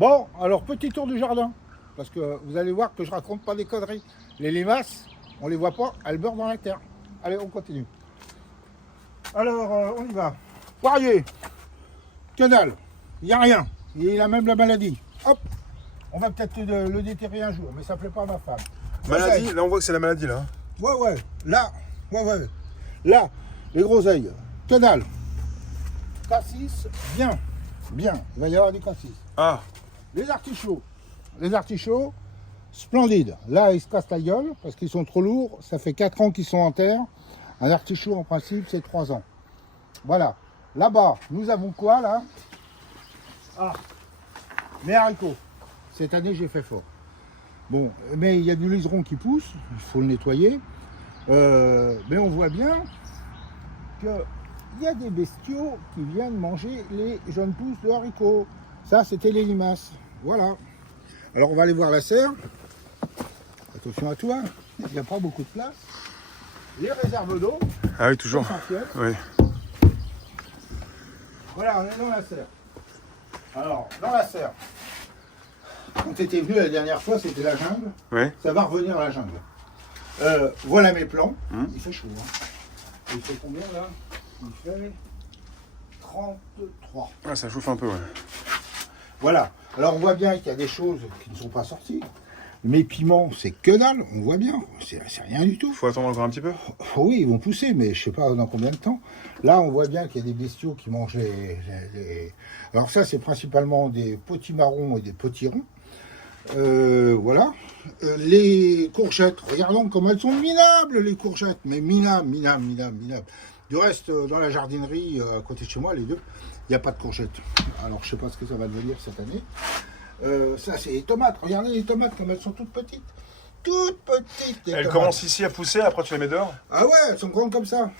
Bon, alors petit tour du jardin. Parce que vous allez voir que je raconte pas des conneries. Les limaces, on les voit pas, elles beurrent dans la terre. Allez, on continue. Alors, on y va. Poirier, que dalle, il n'y a rien. Il a même la maladie. Hop, on va peut-être le déterrer un jour, mais ça ne plaît pas à ma femme. Maladie, là on voit que c'est la maladie là. Ouais, là, là, les groseilles, que dalle. Cassis, bien, il va y avoir du cassis. Ah, Les artichauts, splendides. Là, ils se cassent la gueule parce qu'ils sont trop lourds. Ça fait 4 ans qu'ils sont en terre. Un artichaut, en principe, c'est 3 ans. Voilà. Là-bas, nous avons quoi, là? Ah, les haricots. Cette année, j'ai fait fort. Bon, mais il y a du liseron qui pousse. Il faut le nettoyer. Mais on voit bien qu'il y a des bestiaux qui viennent manger les jeunes pousses de haricots. Ça, c'était les limaces. Voilà. Alors, on va aller voir la serre. Attention à toi, il n'y a pas beaucoup de place. Les réserves d'eau. ah oui, toujours. Essentielles. Oui. Voilà, on est dans la serre. Alors, dans la serre, quand tu étais venu la dernière fois, c'était la jungle. Oui. Ça va revenir à la jungle. Voilà mes plans. Il fait chaud. Hein. Il fait combien là? Il fait 33. Ah, ça chauffe un peu, ouais. Voilà. Alors on voit bien qu'il y a des choses qui ne sont pas sorties. Mes piments, c'est que dalle, on voit bien. C'est rien du tout. Faut attendre encore un petit peu. Oh oui, ils vont pousser, mais je sais pas dans combien de temps. Là, on voit bien qu'il y a des bestiaux qui mangent les... Alors ça, c'est principalement des potimarrons et des potirons. Voilà. Les courgettes, regardons comme elles sont minables, les courgettes. Mais minables. Du reste, dans la jardinerie, à côté de chez moi, les deux, il n'y a pas de courgettes. Alors, je sais pas ce que ça va devenir cette année. Ça, c'est les tomates. Regardez les tomates, comme elles sont toutes petites. Toutes petites, les Elles tomates. commencent ici à pousser, après tu les mets dehors. Ah ouais, elles sont grandes comme ça.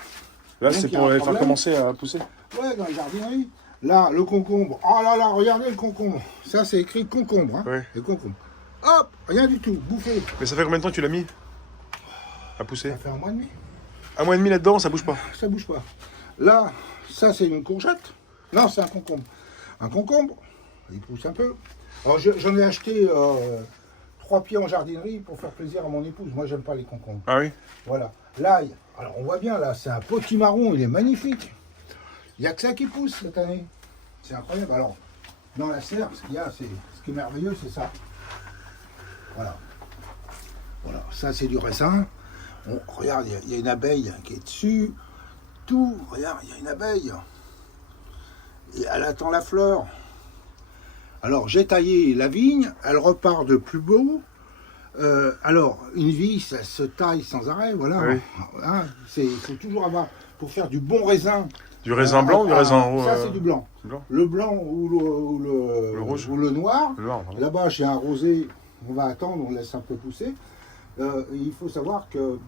Là, Donc, c'est il y a pour un les faire problème. commencer à pousser. Ouais, dans les jardineries. Là, le concombre. Oh là là, regardez le concombre. Ça, c'est écrit concombre. Hein, Ouais. le concombre. Hop, rien du tout, bouffé. Mais ça fait combien de temps que tu l'as mis à pousser? Ça fait 1 mois et demi. 1 mois et demi là-dedans, ça bouge pas. Ça bouge pas. Là, ça, c'est une courgette. Non, c'est un concombre. Un concombre, il pousse un peu. Alors, j'en ai acheté 3 pieds en jardinerie pour faire plaisir à mon épouse. Moi, j'aime pas les concombres. Ah oui. Voilà. L'ail, alors on voit bien là, c'est un potimarron, il est magnifique. Il n'y a que ça qui pousse cette année. C'est incroyable. Alors, dans la serre, ce qu'il y a, ce qui est merveilleux, c'est ça. Voilà. Voilà, ça c'est du raisin. Regarde, il y a une abeille qui est dessus. Tout, regarde, il y a une abeille. Et elle attend la fleur. Alors, j'ai taillé la vigne, elle repart de plus beau. Alors, une vie, ça se taille sans arrêt, voilà. Oui. Hein, il faut toujours avoir, pour faire du bon raisin. Du raisin blanc ou du raisin rouge? Ça, c'est du blanc. Blanc. Le blanc ou Le rouge. ou le noir. Le noir, pardon. Là-bas, j'ai un rosé, on va attendre, on laisse un peu pousser. Il faut savoir que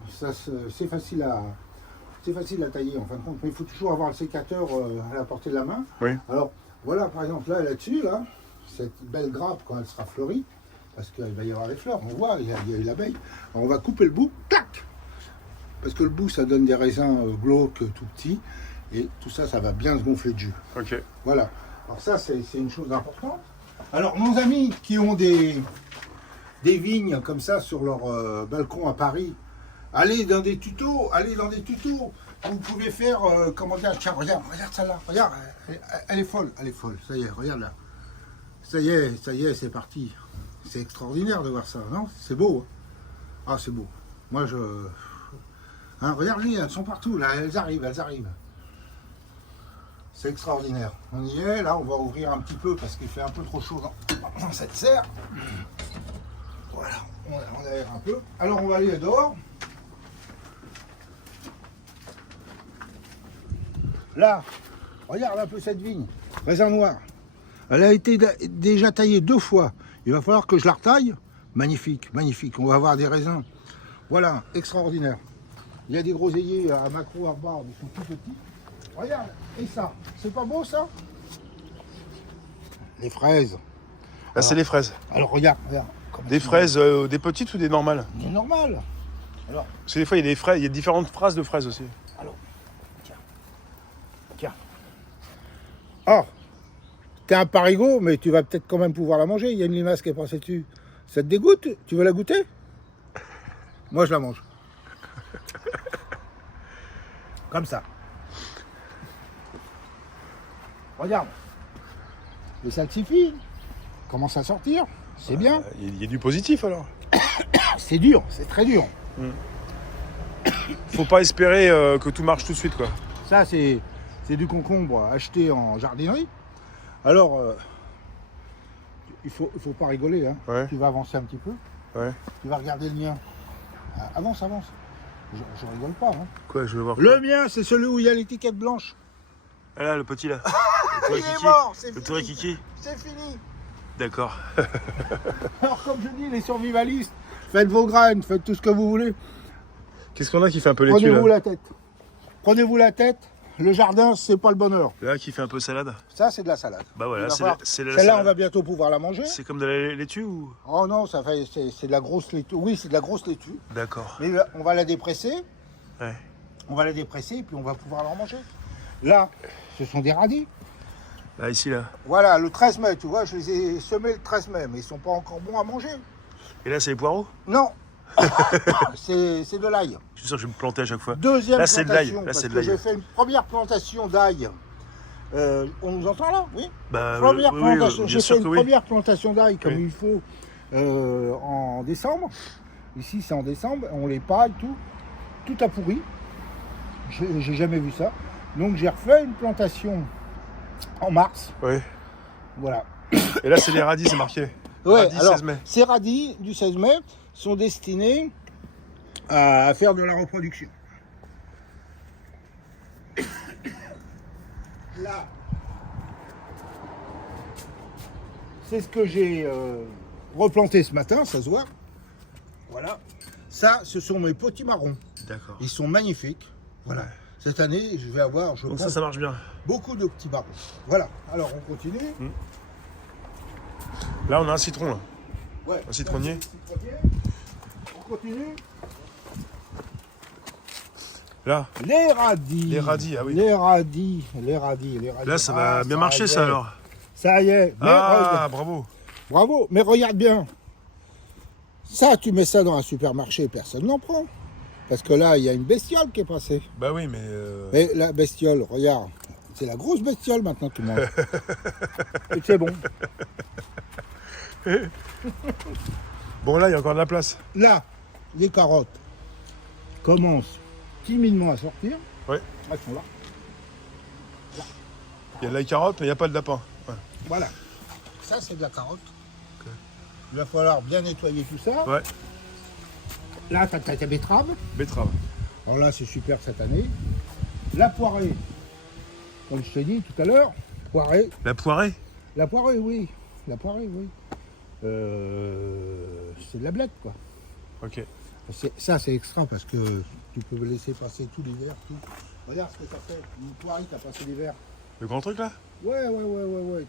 c'est facile à tailler en fin de compte, mais il faut toujours avoir le sécateur à la portée de la main. Oui. Alors, voilà, par exemple, là-dessus, là, cette belle grappe, quand elle sera fleurie, parce qu'il va y avoir les fleurs, on voit, il y a l'abeille. Alors, on va couper le bout, tac. Parce que le bout, ça donne des raisins glauques tout petits, et tout ça, ça va bien se gonfler de jus. Ok. Voilà. Alors ça, c'est une chose importante. Alors, nos amis qui ont des vignes comme ça sur leur balcon à Paris, allez dans des tutos. Vous pouvez faire, comment dire, tiens, regarde celle-là, regarde, elle est folle, ça y est, regarde là. Ça y est, c'est parti. C'est extraordinaire de voir ça, non? C'est beau. Hein. Ah, c'est beau. Moi, hein, regarde-les, elles sont partout, là, elles arrivent. C'est extraordinaire. On y est, là, on va ouvrir un petit peu parce qu'il fait un peu trop chaud dans cette serre. Voilà, on aère un peu. Alors, on va aller dehors. Là, regarde un peu cette vigne, raisin noir. Elle a été déjà taillée 2 fois. Il va falloir que je la retaille. Magnifique. On va avoir des raisins. Voilà, extraordinaire. Il y a des groseilliers à macro-arbarbe, ils sont tout petits. Regarde, et ça, c'est pas beau ça? Les fraises. Là, c'est les fraises. Alors regarde. Des fraises, des petites ou des normales? C'est normal. Alors, Parce que des fois, il y a des fraises, il y a différentes phrases de fraises aussi. alors, tiens. Or, T'es un parigot, mais tu vas peut-être quand même pouvoir la manger. Il y a une limace qui est passée dessus. Ça te dégoûte? Tu veux la goûter? Moi, je la mange. Comme ça. Regarde. Le salsifis commence à sortir. C'est bien. Il y a du positif alors. C'est dur, c'est très dur. Faut pas espérer que tout marche tout de suite quoi. Ça, c'est du concombre acheté en jardinerie. Alors, il faut pas rigoler. Hein. Ouais. Tu vas avancer un petit peu. Ouais. Tu vas regarder le mien. Avance, avance. Je rigole pas. Hein. Quoi, je vais voir. Le mien, c'est celui où il y a l'étiquette blanche. Ah là, le petit là. Il est mort, c'est Le fini. touré kiki. C'est fini. D'accord. Alors, comme je dis, les survivalistes, faites vos graines, faites tout ce que vous voulez. Qu'est-ce qu'on a qui fait un peu laitue Prenez-vous là? la tête. Prenez-vous la tête. Le jardin, c'est pas le bonheur. Là qui fait un peu salade. Ça, c'est de la salade. Bah voilà, Il va c'est falloir- c'est la Celle-là, on salade. va bientôt pouvoir la manger. C'est comme de la laitue ou? Oh non, c'est de la grosse laitue. Oui, c'est de la grosse laitue. D'accord. Mais on va la dépresser. Ouais. On va la dépresser et puis on va pouvoir la manger. Là, ce sont des radis. Là ici là. Voilà, le 13 mai, tu vois, je les ai semés le 13 mai, mais ils sont pas encore bons à manger. Et là c'est les poireaux? Non, c'est de l'ail. Je suis sûr que je vais me planter à chaque fois. Deuxième Là, c'est de l'ail. plantation, Là, parce c'est de que l'ail. j'ai fait une première plantation d'ail. On nous entend là? Oui. Bah Première oui, plantation. bien J'ai sûr fait que une oui. première plantation d'ail comme Oui. il faut en décembre. Ici, c'est en décembre. On les paille, tout. Tout a pourri. J'ai jamais vu ça. Donc, j'ai refait une plantation en mars. Ouais. Voilà. Et là c'est les radis, c'est marqué. Ouais, Radis alors, 16 mai. ces radis du 16 mai sont destinés à faire de la reproduction. Là, c'est ce que j'ai replanté ce matin, ça se voit. Voilà. Ça, ce sont mes potimarrons. D'accord. Ils sont magnifiques. Voilà. Cette année, je vais avoir, je Donc pense, ça marche bien. beaucoup de petits marrons. Voilà. Alors, on continue. Là on a un citron là. Ouais. Un citronnier. Citronnier. On continue. Là. Les radis. Les radis, ah oui. Les radis, les radis, les radis. Là ça va Ah, bien marcher y ça est. alors. Ça y est. Mais Ah regarde- bravo. bravo, mais regarde bien. Ça, tu mets ça dans un supermarché, personne n'en prend. Parce que là, il y a une bestiole qui est passée. Bah oui mais Et la bestiole, regarde, c'est la grosse bestiole maintenant que tu manges. Et c'est bon. bon là il y a encore de la place. Là, les carottes commencent timidement à sortir. Ouais. Elles sont là. Il y a de la carotte mais il n'y a pas de lapin. Ouais. Voilà. Ça, c'est de la carotte. Il va falloir bien nettoyer tout ça. Ouais. Là, tu as ta betterave. Betterave. Alors là, c'est super cette année. La poirée, comme je t'ai dit tout à l'heure, poirée. La poirée. La poirée, oui. La poirée, oui. C'est de la blette, quoi. Ok. Ça, c'est extra parce que tu peux le laisser passer tout l'hiver. Tout. Regarde ce que tu as fait. Une poirée, tu as passé l'hiver. Le grand truc là? Ouais.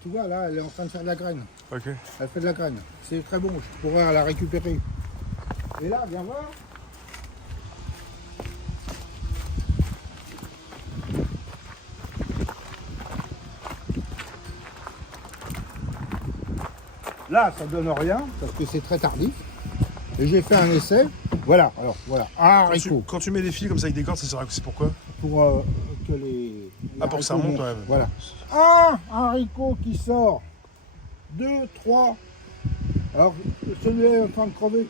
Tu vois, là, elle est en train de faire de la graine. Ok. Elle fait de la graine. C'est très bon. Je pourrais la récupérer. Et là, viens voir. Là, ça donne rien parce que c'est très tardif. Et j'ai fait un essai. Voilà, alors voilà, un haricot. Quand tu mets des fils comme ça avec des cordes, ça sert à... C'est pourquoi? Pour que les. Ah, pour que ça haricots remonte, montent. ouais. Voilà. Un haricot qui sort. 2, 3. Alors, celui-là est en train de crever.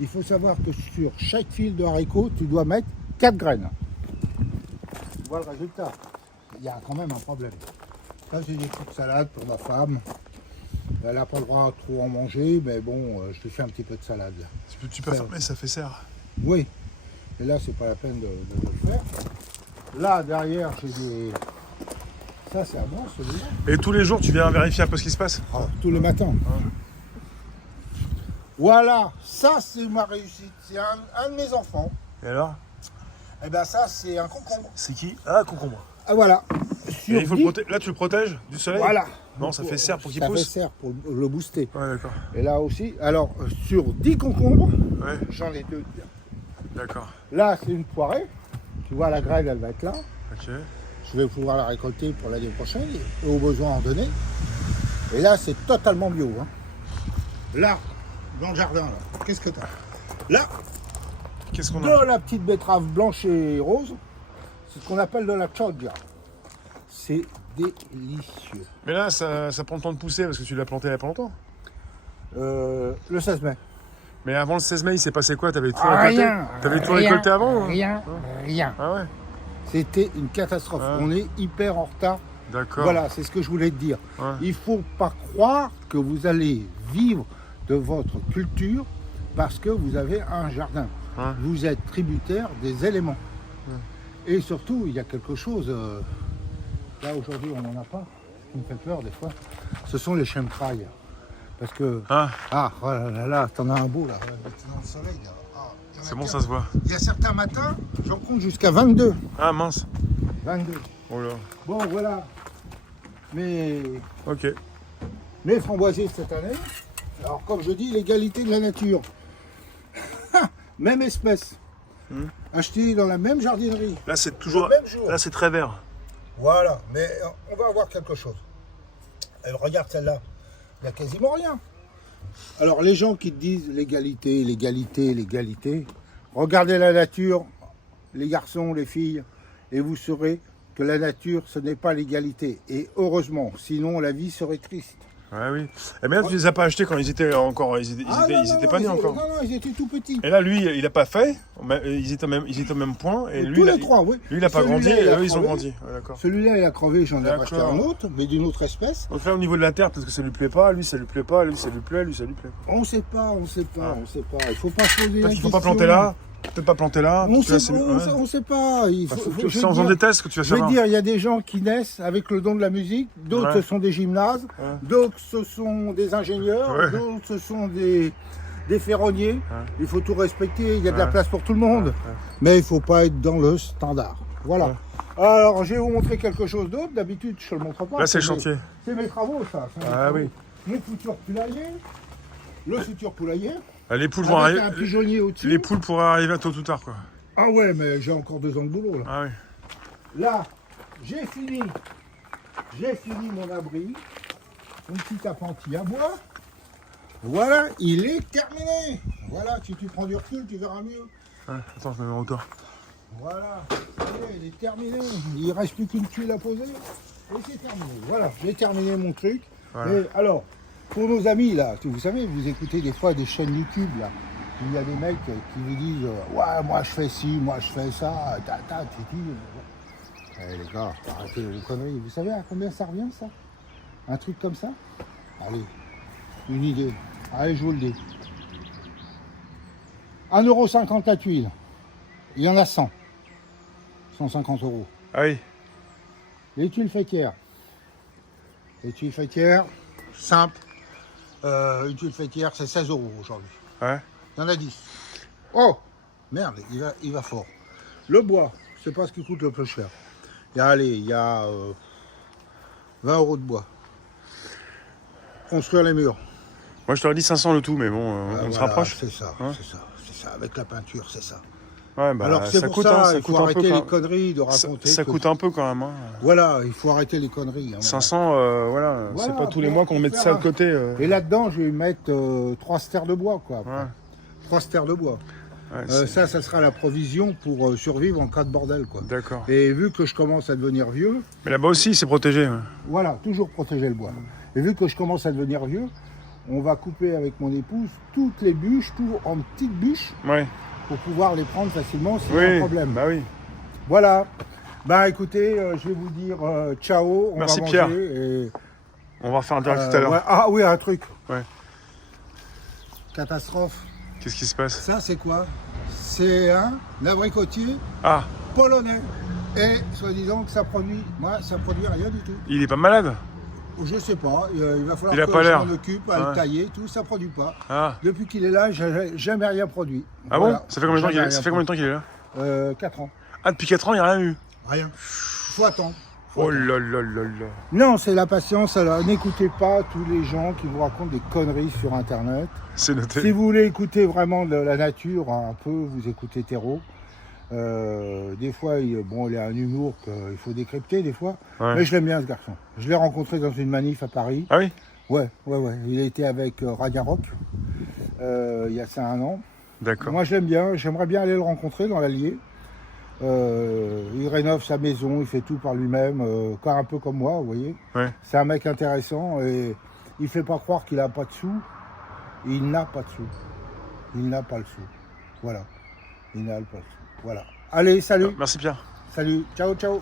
Il faut savoir que sur chaque fil de haricot, tu dois mettre 4 graines. Tu vois le résultat. Il y a quand même un problème. Là, j'ai des petites salades pour ma femme. Elle n'a pas le droit à trop en manger, mais bon, je te fais un petit peu de salade. Là. Tu peux fermer, ça fait serre. Oui. Et là, c'est pas la peine de le faire. Là, derrière, j'ai des... Ça, c'est à moi, celui-là. Et tous les jours, tu viens vérifier un peu ce qui se passe? Ah, tous les matins. Voilà, ça, c'est ma réussite. C'est un de mes enfants. Et alors? Eh bien, ça, c'est un concombre. C'est qui? Ah, concombre. Ah, voilà. Et il faut là, tu le protèges du soleil? Voilà. Non, ça fait serre pour qu'il Ça pousse? fait serre pour le booster. Ouais, d'accord. Et là aussi, alors, sur 10 concombres, Ouais, j'en ai 2. d'accord. Là, c'est une poirée. Tu vois, la graine, elle va être là. Ok. Je vais pouvoir la récolter pour l'année prochaine et au besoin en donner. Et là, c'est totalement bio. Hein. Là, dans le jardin, là, qu'est-ce que tu as? Là, Qu'est-ce qu'on a? de la petite betterave blanche et rose, c'est ce qu'on appelle de la chodja. C'est délicieux. Mais là, ça prend le temps de pousser parce que tu l'as planté il n'y a pas longtemps. Le 16 mai. Mais avant le 16 mai, il s'est passé quoi? T'avais tout récolté? T'avais tout récolté avant? Rien. Ah ouais? C'était une catastrophe. Ah. On est hyper en retard. D'accord. Voilà, c'est ce que je voulais te dire. Ouais. Il ne faut pas croire que vous allez vivre de votre culture parce que vous avez un jardin. Ouais. Vous êtes tributaire des éléments. Et surtout, il y a quelque chose, là aujourd'hui on n'en a pas, qui me fait peur des fois, ce sont les chemtrails. Parce que, oh là, t'en as un beau là, dans le soleil. Là. C'est bon, ça se voit. Il y a certains matins, j'en compte jusqu'à 22. Ah mince. 22. Oh là. Bon, voilà. Ok. Mes framboisiers cette année, alors comme je dis, l'égalité de la nature. Même espèce. Acheté dans la même jardinerie. Là, c'est toujours. Le même jour. Là, c'est très vert. Voilà, mais on va avoir quelque chose. Regarde celle-là, il n'y a quasiment rien. Alors les gens qui te disent l'égalité, l'égalité, l'égalité, regardez la nature, les garçons, les filles, et vous saurez que la nature, ce n'est pas l'égalité. Et heureusement, sinon la vie serait triste. Ouais, oui. Et bien, tu les as pas achetés quand ils étaient encore. Ils étaient pas nés encore. Non, ils étaient tout petits. Et là, lui, il a pas fait. Ils étaient au même point. Et lui, tous les trois, oui. Lui, il a pas grandi. Et eux, ils ont grandi. Ouais, d'accord. Celui-là, il a crevé, j'en ai D'accord. acheté un autre, mais d'une autre espèce. Donc là, au niveau de la terre, peut-être que ça lui plaît pas. Lui, ça lui plaît pas. Lui, ça lui plaît. Lui, ça lui plaît. On sait pas. Il faut pas se poser la Peut-être qu'il faut question. pas planter là. Peut-être pas planter là. On Parce que sait, là, c'est- on sait pas. Il faut, C'est en faisant des tests que tu vas je vais savoir. te dire, il y a des gens qui naissent avec le don de la musique, d'autres Ouais. ce sont des gymnases, Ouais. d'autres ce sont des ingénieurs, Ouais. d'autres ce sont des ferronniers. Ouais. Il faut tout respecter, il y a de la Ouais. place pour tout le monde. Ouais. Mais il ne faut pas être dans le standard. Voilà. Ouais. Alors, je vais vous montrer quelque chose d'autre. D'habitude, je ne te le montre pas. Là, c'est le chantier. C'est mes travaux, ça. C'est mes Ah travaux. oui. Mon futur poulailler, le futur poulailler, Les poules vont avec un arriver. pigeonnier au-dessus. Les poules pourraient arriver tôt ou tard, quoi. Ah ouais, mais j'ai encore 2 ans de boulot, là. Ah oui. Là, j'ai fini mon abri, une petite appentis à bois. Voilà, il est terminé. Voilà, si tu prends du recul, tu verras mieux. Ouais, attends, je me mets en hauteur. Voilà, ça y est, il est terminé. Il ne reste plus qu'une tuile à poser. Et c'est terminé. Voilà, j'ai terminé mon truc. Voilà. Et alors, pour nos amis, là, vous savez, vous écoutez des fois des chaînes YouTube, là. Il y a des mecs qui vous disent ouais, moi je fais ci, moi je fais ça, tu dis. Les gars, arrêtez vos conneries. Vous savez à combien ça revient, ça? Un truc comme ça? Allez, une idée. Allez, je vous le dis. 1,50 € la tuile. Il y en a 100. 150 €. Ah oui. Les tuiles fêtières. Les tuiles fêtières, simple. Une tuile fêtière, c'est 16 € aujourd'hui. Ouais. Il y en a 10. Oh, merde, il va fort. Le bois, c'est pas ce qui coûte le plus cher. Il y a 20 € de bois. Construire les murs. Moi, je t'aurais dit 500 le tout, mais bon, on se rapproche. C'est ça, Hein? c'est ça. Avec la peinture, c'est ça. Ouais, bah, Alors c'est ça pour coûte, ça, hein, ça il faut coûte un peu. arrêter les Quand... conneries de raconter. Ça que- coûte un peu quand même. Hein. Voilà, il faut arrêter les conneries. Hein, 500, voilà, c'est pas tous les pour- mois qu'on pour met faire ça de un- côté. Et là-dedans, je vais mettre 3 stères de bois, quoi. Ouais. 3 stères de bois. Ouais, Ça sera la provision pour survivre en cas de bordel, quoi. D'accord. Et vu que je commence à devenir vieux, Mais là-bas aussi, c'est protégé. Ouais. voilà, toujours protéger le bois. Et vu que je commence à devenir vieux, on va couper avec mon épouse toutes les bûches, tout en petites bûches, Ouais. pour pouvoir les prendre facilement s'il y a un Oui. problème. Bah oui. Voilà. Bah écoutez, je vais vous dire ciao. On Merci, va Pierre. manger et, On va refaire un direct tout à l'heure. ouais. Ah oui, un truc. Ouais. Catastrophe. Qu'est-ce qui se passe? Ça, c'est quoi? C'est un abricotier Ah, polonais. Et soi-disant que ça produit rien du tout. il est pas malade? Je sais pas, il va falloir Il a que pas je l'air. m'en occupe à Ouais. le tailler, tout, ça produit pas. Ah. Depuis qu'il est là, j'ai jamais rien produit. Ah Voilà. bon? Ça fait combien de temps Jamais ça rien fait combien de temps qu'il est là? produit. 4 ans. Ah, depuis 4 ans, il n'y a rien eu. Rien. Faut attendre. Faut Oh attendre. là là là là. Non, c'est la patience. Alors, n'écoutez pas tous les gens qui vous racontent des conneries sur Internet. C'est noté. Si vous voulez écouter vraiment de la nature, un peu, vous écoutez Terreau. Des fois, il a un humour qu'il faut décrypter des fois. Ouais. Mais je l'aime bien, ce garçon. Je l'ai rencontré dans une manif à Paris. Ah oui? Ouais. Il a été avec Ragnarok il y a ça 1 an. D'accord. Moi, je l'aime bien. J'aimerais bien aller le rencontrer dans l'Allier. Il rénove sa maison, il fait tout par lui-même, un peu comme moi, vous voyez. Ouais. C'est un mec intéressant et il fait pas croire qu'il a pas de sous. Il n'a pas de sous. Il n'a pas le sou. Voilà. Il n'a pas le sou. Voilà. Allez, salut. Merci Pierre. Salut. Ciao, ciao.